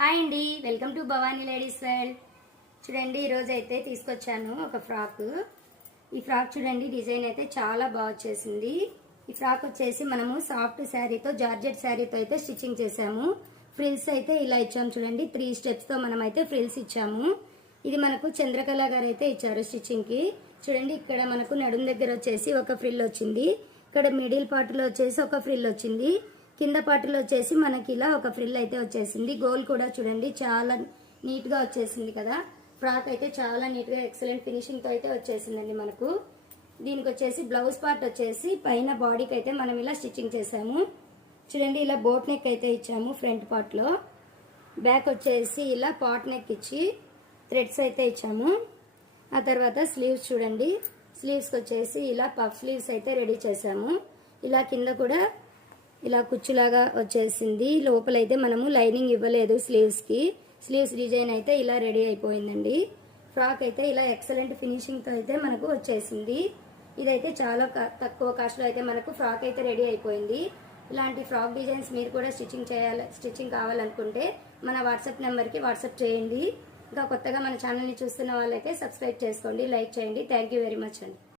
Hi అండి, welcome to Bhavani ladies world. చూడండి, ఈరోజు అయితే తీసుకొచ్చాను ఒక ఫ్రాక్. ఈ ఫ్రాక్ చూడండి, డిజైన్ అయితే చాలా బాగా వచ్చేసింది. ఈ ఫ్రాక్ వచ్చేసి మనము సాఫ్ట్ శారీతో, జార్జెట్ శారీతో అయితే స్టిచ్చింగ్ చేసాము. ఫ్రిల్స్ అయితే ఇలా ఇచ్చాము చూడండి, 3 స్టెప్స్ తో మనం అయితే ఫ్రిల్స్ ఇచ్చాము. ఇది మనకు చంద్రకళ గారు అయితే ఇచ్చారు స్టిచ్చింగ్ కి. చూడండి, ఇక్కడ మనకు నడుం దగ్గర వచ్చేసి ఒక ఫ్రిల్ వచ్చింది. ఇక్కడ మిడిల్ పార్ట్ లో వచ్చేసి ఒక ఫ్రిల్ వచ్చింది. కింద పార్ట్లో వచ్చేసి మనకి ఇలా ఒక ఫ్రిల్ అయితే వచ్చేసింది. గోల్ కూడా చూడండి చాలా నీట్ గా వచ్చేసింది కదా. ఫ్రాక్ అయితే చాలా నీట్ గా ఎక్సలెంట్ ఫినిషింగ్ తో అయితే వచ్చేసిందండి మనకు. దీనికి వచ్చేసి బ్లౌజ్ పార్ట్ వచ్చేసి పైన బాడీకి అయితే మనం ఇలా స్టిచ్చింగ్ చేసాము. చూడండి, ఇలా బోట్ నెక్ అయితే ఇచ్చాము ఫ్రంట్ పార్ట్ లో. బ్యాక్ వచ్చేసి ఇలా పాట్ నెక్ ఇచ్చి థ్రెడ్స్ అయితే ఇచ్చాము. ఆ తర్వాత స్లీవ్స్ చూడండి, స్లీవ్స్ వచ్చేసి ఇలా పఫ్ స్లీవ్స్ అయితే రెడీ చేసాము. ఇలా కింద కూడా ఇలా కుచ్చులాగా వచ్చేసింది. లోపలైతే మనము లైనింగ్ ఇవ్వలేదు స్లీవ్స్ కి. స్లీవ్స్ డిజైన్ అయితే ఇలా రెడీ అయిపోయిందండి. ఫ్రాక్ అయితే ఇలా ఎక్సలెంట్ ఫినిషింగ్ తో అయితే మనకు వచ్చేసింది. ఇదైతే చాలా తక్కువ కాస్ట్ లో అయితే మనకు ఫ్రాక్ అయితే రెడీ అయిపోయింది. ఇలాంటి ఫ్రాక్ డిజైన్స్ మీరు కూడా స్టిచ్చింగ్ కావాలనుకుంటే మన వాట్సాప్ నెంబర్ కి వాట్సాప్ చేయండి. ఇంకా కొత్తగా మన ఛానల్ ని చూస్తున్న వాళ్ళైతే సబ్స్క్రైబ్ చేసుకోండి, లైక్ చేయండి. థ్యాంక్ యూ వెరీ మచ్ అండి.